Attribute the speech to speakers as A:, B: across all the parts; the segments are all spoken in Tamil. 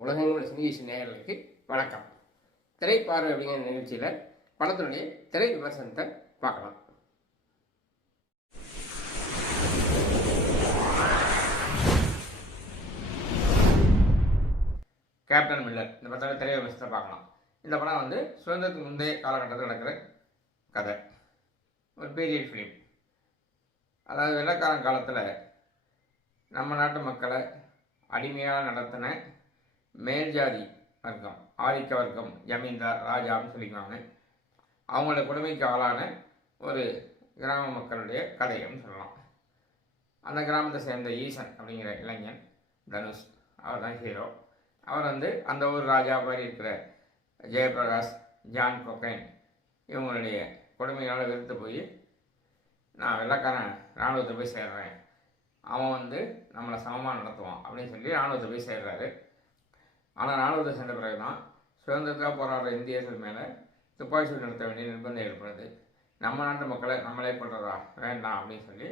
A: உலகங்கள் சினிகேஷ் நேயர்களுக்கு வணக்கம். திரைப்பார்வை அப்படிங்கிற நிகழ்ச்சியில் படத்தினுடைய திரை விமர்சனத்தை பார்க்கலாம். கேப்டன் மில்லர் இந்த படத்தோட திரை விமர்சனத்தை பார்க்கலாம். இந்த படம் வந்து சுதந்திரத்துக்கு முந்தைய காலகட்டத்தில் நடக்கிற கதை. ஒரு பீரியட் ஃபிலிம் அதாவது வெள்ளக்காரன் காலத்தில் நம்ம நாட்டு மக்களை அடிமையாக நடத்தின மேல்ஜாதி வர்க்கம் ஆதிக்க வர்க்கம் ஜமீன்தார் ராஜான்னு சொல்லிக்குவாங்க. அவங்களோட கொடுமைக்கு ஆளான ஒரு கிராம மக்களுடைய கதைன்னு சொல்லலாம். அந்த கிராமத்தை சேர்ந்த ஈசன் அப்படிங்கிற இளைஞன் தனுஷ் அவர் தான் ஹீரோ அவர் வந்து அந்த ஊர் ராஜா மாதிரி இருக்கிற ஜெயபிரகாஷ் ஜான் கொக்கைன் இவங்களுடைய கொடுமையால் வெறுத்து போய் நான் வெள்ளக்காரன் இராணுவத்தை போய் சேர்றேன். அவன் வந்து நம்மளை சமமாக நடத்துவான் அப்படின்னு சொல்லி இராணுவத்தை போய் சேர்றாரு. ஆனால் நானூறு சென்ற பிறகு தான் சுதந்திரத்தாக போராடுற இந்தியர்கள் மேலே துப்பாக்கி சூடு நடத்த வேண்டிய நிர்பந்தம் ஏற்படுது நம்ம நாட்டு மக்களை நம்மளே பண்ணுறதா வேண்டாம் அப்படின்னு சொல்லி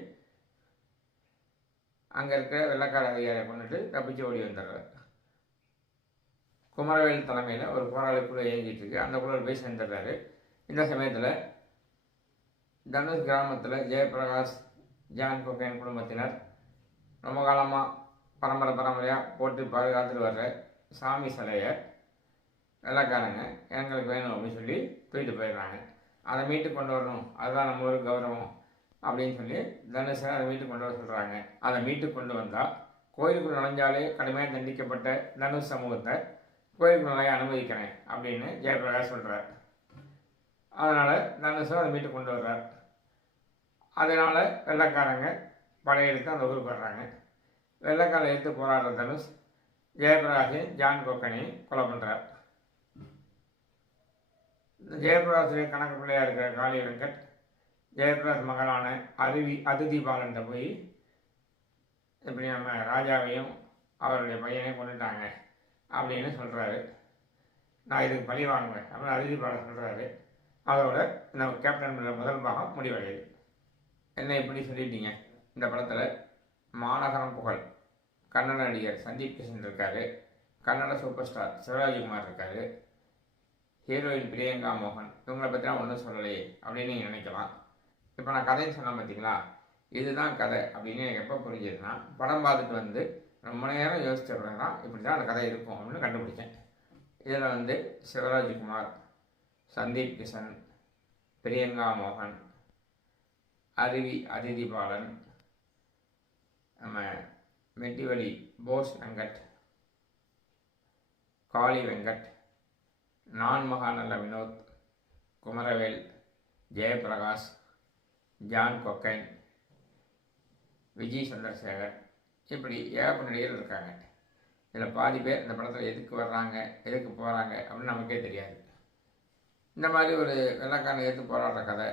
A: அங்கே இருக்கிற வெள்ளக்கார அதிகாரியை கொண்டுட்டு தப்பிச்சு ஓடி வந்துடுறாரு. குமரவேல் தலைமையில் ஒரு போராளி குழு இயங்கிட்டு இருக்கு. அந்த குழுவில் போய் சேர்ந்துடுறாரு. இந்த சமயத்தில் தனுஷ் கிராமத்தில் ஜெயபிரகாஷ் ஜான் கொக்கைன் குடும்பத்தினர் ரொம்ப காலமாக பரம்பரை பரம்பரையாக போட்டு பாதுகாத்துட்டு வர்ற சாமி சிலையை வெள்ளைக்காரங்க எங்களுக்கு வேணும் அப்படின்னு சொல்லி தூக்கிட்டு போயிடுறாங்க. அதை மீட்டு கொண்டு வரணும். அதுதான் நம்ம ஒரு கௌரவம் அப்படின்னு சொல்லி தனுஷை அதை மீட்டு கொண்டு வர சொல்கிறாங்க அதை மீட்டு கொண்டு வந்தால் கோயிலுக்குள் நுழைஞ்சாலே கடுமையாக தண்டிக்கப்பட்ட தனுஷ் சமூகத்தை கோயிலுக்கு நுழைய அனுமதிக்கிறேன் அப்படின்னு ஜெயபிரகாஷ் சொல்கிறார் அதனால் தனுஷும் அதை மீட்டு கொண்டு வர்றார். அதனால் வெள்ளைக்காரங்க படையெடுத்து அந்த ஊருக்கு வர்றாங்க. வெள்ளைக்காரன் எடுத்து போராடுற தனுஷ் ஜெயபிரகாஷை ஜான் கோக்கனையும் கொலை பண்ணுறார் இந்த ஜெயபிரகாஷுடைய கணக்கு பிள்ளையாக இருக்கிற காளி வெங்கட் ஜெயபிரகாஷ் மகளான அருவி அதிதி பாலன்ட்ட போய் இப்படி நம்ம ராஜாவையும் அவருடைய பையனையும் கொண்டுட்டாங்க அப்படின்னு சொல்கிறாரு நான் இதுக்கு பழி வாங்குவேன் அப்படின்னு அதிதி பாலன் சொல்கிறாரு அதோட நம்ம கேப்டன் பண்ணுற முதல் பாகம் முடிவடையுது. என்ன இப்படி சொல்லிட்டீங்க? இந்த படத்தில் மாநகரம் புகழ். கன்னட நடிகர் சந்தீப் கிஷன் இருக்காரு. கன்னட சூப்பர் ஸ்டார் சிவராஜ்குமார் இருக்காரு. ஹீரோயின் பிரியங்கா மோகன் இவங்களை பற்றி நான் ஒன்றும் சொல்லலையே அப்படின்னு நீங்கள் நினைக்கலாம். இப்போ நான் கதைன்னு சொன்னேன் பார்த்தீங்களா இதுதான் கதை அப்படின்னு எனக்கு எப்போ புரிஞ்சதுன்னா படம் பார்த்துட்டு வந்து ரொம்ப நேரம் யோசிச்ச தான் இப்படி தான் அந்த கதை இருக்கும் அப்படின்னு கண்டுபிடிச்சேன். இதில் வந்து சிவராஜ்குமார் சந்தீப் கிஷன் பிரியங்கா மோகன் அருவி அதிதி பாலன் நம்ம மெட்டிவலி போஸ் வெங்கட் காளி வெங்கட் நான்மகாநல்ல வினோத் குமரவேல் ஜெயபிரகாஷ் ஜான் கொக்கைன் விஜய் சந்திரசேகர். இப்படி ஏகப்பட்ட நடிகர்கள் இருக்காங்க. இதில் பாதி பேர் இந்த படத்தில் எதுக்கு வர்றாங்க எதுக்கு போகிறாங்க அப்படின்னு நமக்கே தெரியாது. இந்த மாதிரி ஒரு வெள்ளக்காரன் எதிர்த்து போராடுற கதை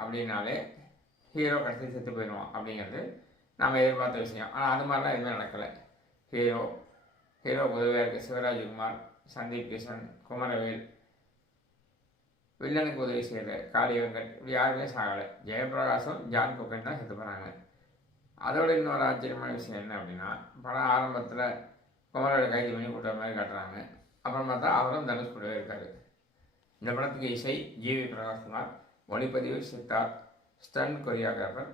A: அப்படின்னாலே ஹீரோ கடைசி செத்து போயிடுவான் அப்படிங்கிறது நாம் எதிர்பார்த்த விஷயம். ஆனால் அது மாதிரிலாம் எதுவுமே நடக்கலை. ஹீரோ ஹீரோ உதவியாக இருக்க. சிவராஜ்குமார் சந்தீப் கிஷன் குமரவேல். வில்லனுக்கு உதவி செய்கிற காளி வெங்கட். இப்படி யாருமே சாகலை. ஜெயபிரகாஷும் ஜான் குக்கன் தான் செத்து போகிறாங்க அதோட இன்னொரு ஆச்சரியமான விஷயம் என்ன அப்படின்னா படம் ஆரம்பத்தில் குமரோட கைது பண்ணி கூட்டுற மாதிரி காட்டுறாங்க. அப்புறம் பார்த்தா அவரும் தனுஷ் கூடவே இருக்கார். இந்த படத்துக்கு இசை ஜிவி பிரகாஷ்குமார் ஒளிப்பதிவு சித்தார்த் ஸ்டன் கொரியோகிராஃபர்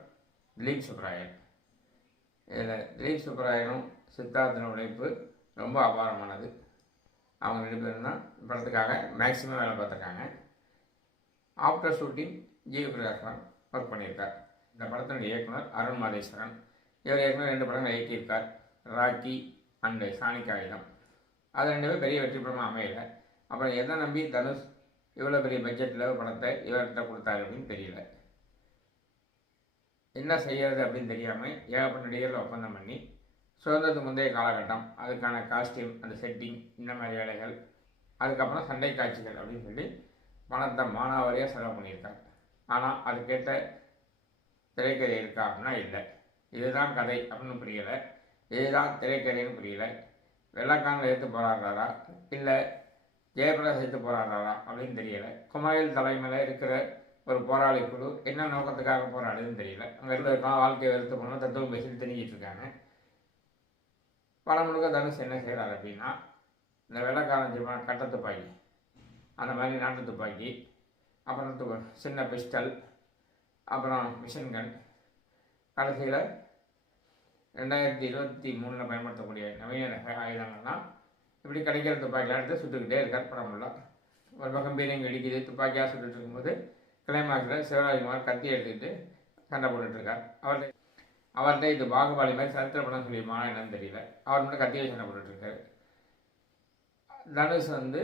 A: திலீப் சுப்ராயன் இதில் திலீப் சுப்பராயனும் சித்தார்த்தின் உழைப்பு ரொம்ப அபாரமானது. அவங்க ரெண்டு பேரும் தான் படத்துக்காக மேக்சிமம் வேலை பார்த்துருக்காங்க. ஆஃப்டர் ஷூட்டிங் ஜிவி ஒர்க் பண்ணியிருக்கார். இந்த படத்தினுடைய இயக்குனர் அருண் மாதேஸ்வரன். இவர் ஏற்கனவே ரெண்டு படங்கள் இயக்கியிருக்கார். ராக்கி அண்டு சாணிக் அது அது ரெண்டுமே பெரிய வெற்றி படமாக அமையல. அப்புறம் எதை நம்பி தனுஷ் இவ்வளோ பெரிய பட்ஜெட்டில் படத்தை இவர்கிட்ட கொடுத்தாரு அப்படின்னு தெரியல. என்ன செய்யறது அப்படின்னு தெரியாமல் ஏகப்பட்ட நடிகரில் ஒப்பந்தம் பண்ணி சுதந்திரத்துக்கு முந்தைய காலகட்டம் அதுக்கான காஸ்டியூம் அந்த செட்டிங் இந்த மாதிரி வேலைகள் அதுக்கப்புறம் சண்டை காட்சிகள் அப்படின்னு சொல்லி பணத்தை மானாவாரியாக செலவு பண்ணியிருக்காங்க. ஆனால் அதுக்கேற்ற திரைக்கதை இருக்கா அப்படின்னா இல்லை. இதுதான் கதை அப்படின்னு புரியலை. இதுதான் திரைக்கதைன்னு புரியல. வெள்ளக்காரங்களை எடுத்து போராடுறாரா? இல்லை. ஜெயபிரகாஷ் எடுத்து போராடுறாரா அப்படின்னு தெரியலை. குமரவேல் தலைமையில் இருக்கிற ஒரு போராளி குழு. என்ன நோக்கத்துக்காக போராடுதுன்னு தெரியல. அங்கே இருக்கலாம் வாழ்க்கையை வெறுத்து போனால் தத்துவம் பேசிட்டு தெரிஞ்சிட்டு இருக்காங்க. படம் முழுக்க தனுஷ் என்ன செய்கிறார் அப்படின்னா இந்த வெள்ளைக்காரன் சொல்லுவாங்க கட்ட துப்பாக்கி. அந்த மாதிரி நாட்டு துப்பாக்கி. அப்புறம் து சின்ன பிஸ்டல் அப்புறம் மிஷின் கன் கடைசியில் ரெண்டாயிரத்தி இருபத்தி மூணில் பயன்படுத்தக்கூடிய நவீன ரக ஆயுதங்கள்லாம் இப்படி கிடைக்கிற துப்பாக்கிலாம் எடுத்து சுட்டுக்கிட்டே இருக்கார். படம் ஒரு பக்கம் பீரங்கி வெடிக்குது துப்பாக்கியாக சுட்டுட்டு இருக்கும்போது கிளைமாக்ஸில் சிவராஜ்குமார் கத்தி எடுத்துக்கிட்டு சண்டை போட்டுட்ருக்கார் அவர்கிட்ட அவர்கிட்ட இது பாகுபாலி மாதிரி சரித்திர படம் சொல்லியுமா என்னன்னு தெரியல. அவர் மட்டும் கத்தியை சண்டை போட்டுட்ருக்காரு தனுஷ் வந்து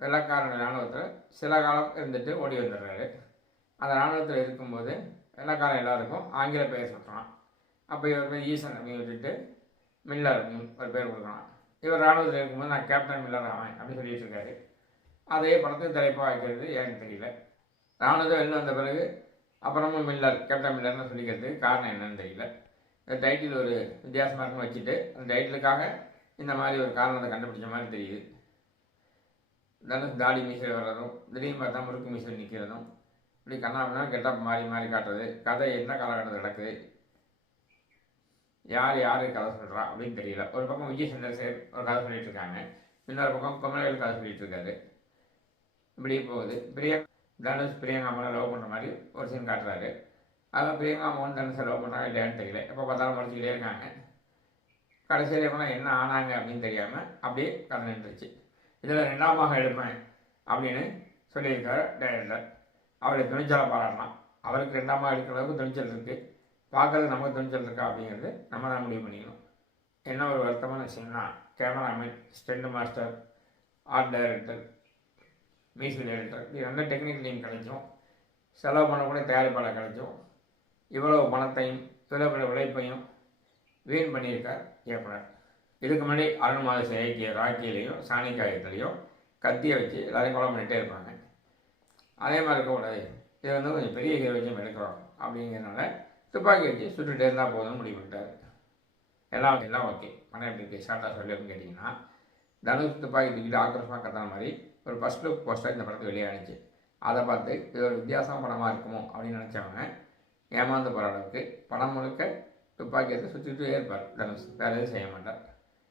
A: வெள்ளக்காரன் இராணுவத்தில் சில காலம் இருந்துட்டு ஓடி வந்துடுறாரு. அந்த இராணுவத்தில் இருக்கும்போது வெள்ளக்காரன் எல்லாருக்கும் ஆங்கில பெயர் சொல்கிறான் அப்போ இவர் பேர் ஈசன் அப்படின்னு விட்டுட்டு மில்லர் அப்படின்னு ஒரு பேர் கொடுக்கலாம் இவர் இராணுவத்தில் இருக்கும்போது நான் கேப்டன் மில்லர் ஆவேன் அப்படின்னு சொல்லிட்டு இருக்காரு. அதே படத்துக்கு தலைப்பாக வைக்கிறது ஏன்னு தெரியல. ராணுவத்தை வெளில வந்த பிறகு அப்புறமும் மில்லர் கேப்டன் மில்லர்னு சொல்லிக்கிறதுக்கு காரணம் என்னன்னு தெரியல. இந்த டைட்டில் ஒரு வித்தியாசமாக இருக்குன்னு வச்சுட்டு அந்த டைட்டிலுக்காக இந்த மாதிரி ஒரு காரணத்தை கண்டுபிடிச்ச மாதிரி தெரியுது. தனுஷ் தாடி மீசையில் வர்றதும் திடீர்னு பார்த்தா முறுக்கு மீசையில் நிற்கிறதும் இப்படி கண்ணாபின்னா கெட்டப் மாறி மாறி காட்டுறது கதை என்ன காலகட்டத்தில் நடக்குது யார் யார் கதை சொல்கிறா அப்படின்னு தெரியல. ஒரு பக்கம் விஜய் சந்திரசேகர் ஒரு கதை சொல்லிட்டு இருக்காங்க இன்னொரு பக்கம் குமரவேல் கதை சொல்லிட்டு இருக்காரு. இப்படியே போகுது. பிரியா தனுஷ் பிரியங்கா மேலே லவ் பண்ணுற மாதிரி ஒரு சீன் காட்டுறாரு. அதான் பிரியங்கா மோகன் தனுஷை லவ் பண்ணுறாங்க இல்லையான்னு தெரியல. எப்போ பார்த்தாலும் முடிச்சுக்கிட்டே இருக்காங்க. கடைசியில் இவங்களாம் என்ன ஆனாங்க அப்படின்னு தெரியாமல் அப்படியே கதை நின்றுச்சு. இதில் ரெண்டாமாக எடுப்பேன் அப்படின்னு சொல்லியிருக்காரு டைரக்டர் அவருடைய துணிச்சலை பாராட்டலாம். அவருக்கு ரெண்டாமாக எடுக்கிற அளவுக்கு துணிச்சல் இருக்குது பார்க்கறது நமக்கு துணிச்சல் இருக்கா அப்படிங்கிறது நம்ம தான் முடிவு பண்ணிக்கணும். என்ன ஒரு வருத்தமான விஷயம்னா cameraman stunt master art director music director இது ரெண்டு டெக்னிக்கல் டீம் கிடைக்கும் செலவு பண்ணக்கூடிய தயாரிப்பாளர் கிடைக்கும் இவ்வளவு பணத்தையும் இவ்வளவு உழைப்பையும் வீண் பண்ணியிருக்கார் இயக்குனர். இதுக்கு முன்னாடி அருண்மாதேச இயக்கிய ராக்கியிலையும் சாணிக்காயத்துலேயும் கத்தியை வச்சு எல்லாரையும் கொலை பண்ணிகிட்டே இருப்பாங்க. அதே மாதிரி இருக்கக்கூடாது இது வந்து கொஞ்சம் பெரிய ஹீரோ எடுக்கிறோம் அப்படிங்கிறதுனால துப்பாக்கி வச்சு சுட்டுட்டே இருந்தால் போதும்னு முடிவு பண்ணிட்டார். எல்லாம் எல்லாம் ஓகே பணம் எப்படி ஷார்ட்டாக சொல்லி அப்படின்னு கேட்டிங்கன்னா தனுஷ் துப்பாக்கி தூக்கிட்டு ஆக்ரோஷமாக கத்துற மாதிரி ஒரு ஃபஸ்ட் லுக் போஸ்டர் இந்த படத்துக்கு வெளியே அதை பார்த்து இது ஒரு வித்தியாசமான படமாக இருக்குமோ அப்படின்னு நினச்சவங்க ஏமாந்து போகிற அளவுக்கு படம் முழுக்க துப்பாக்கி எடுத்து சுற்றிட்டே இருப்பார். தனுஷ் வேறு எதுவும் செய்ய மாட்டார்.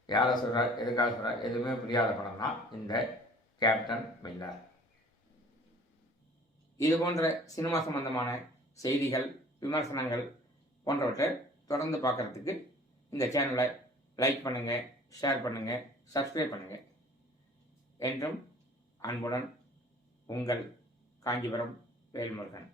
A: யாரை சொல்கிறார் எதுக்காக சொல்கிறார் எதுவுமே புரியாத படம் தான் இந்த கேப்டன் மில்லர் இது போன்ற சினிமா சம்பந்தமான செய்திகள் விமர்சனங்கள் போன்றவற்றை தொடர்ந்து பார்க்குறதுக்கு இந்த சேனலை லைக் பண்ணுங்கள் ஷேர் பண்ணுங்கள் சப்ஸ்கிரைப் பண்ணுங்கள் என்றும் அன்புடன் உங்கள் காஞ்சிபுரம் வேல்முருகன்.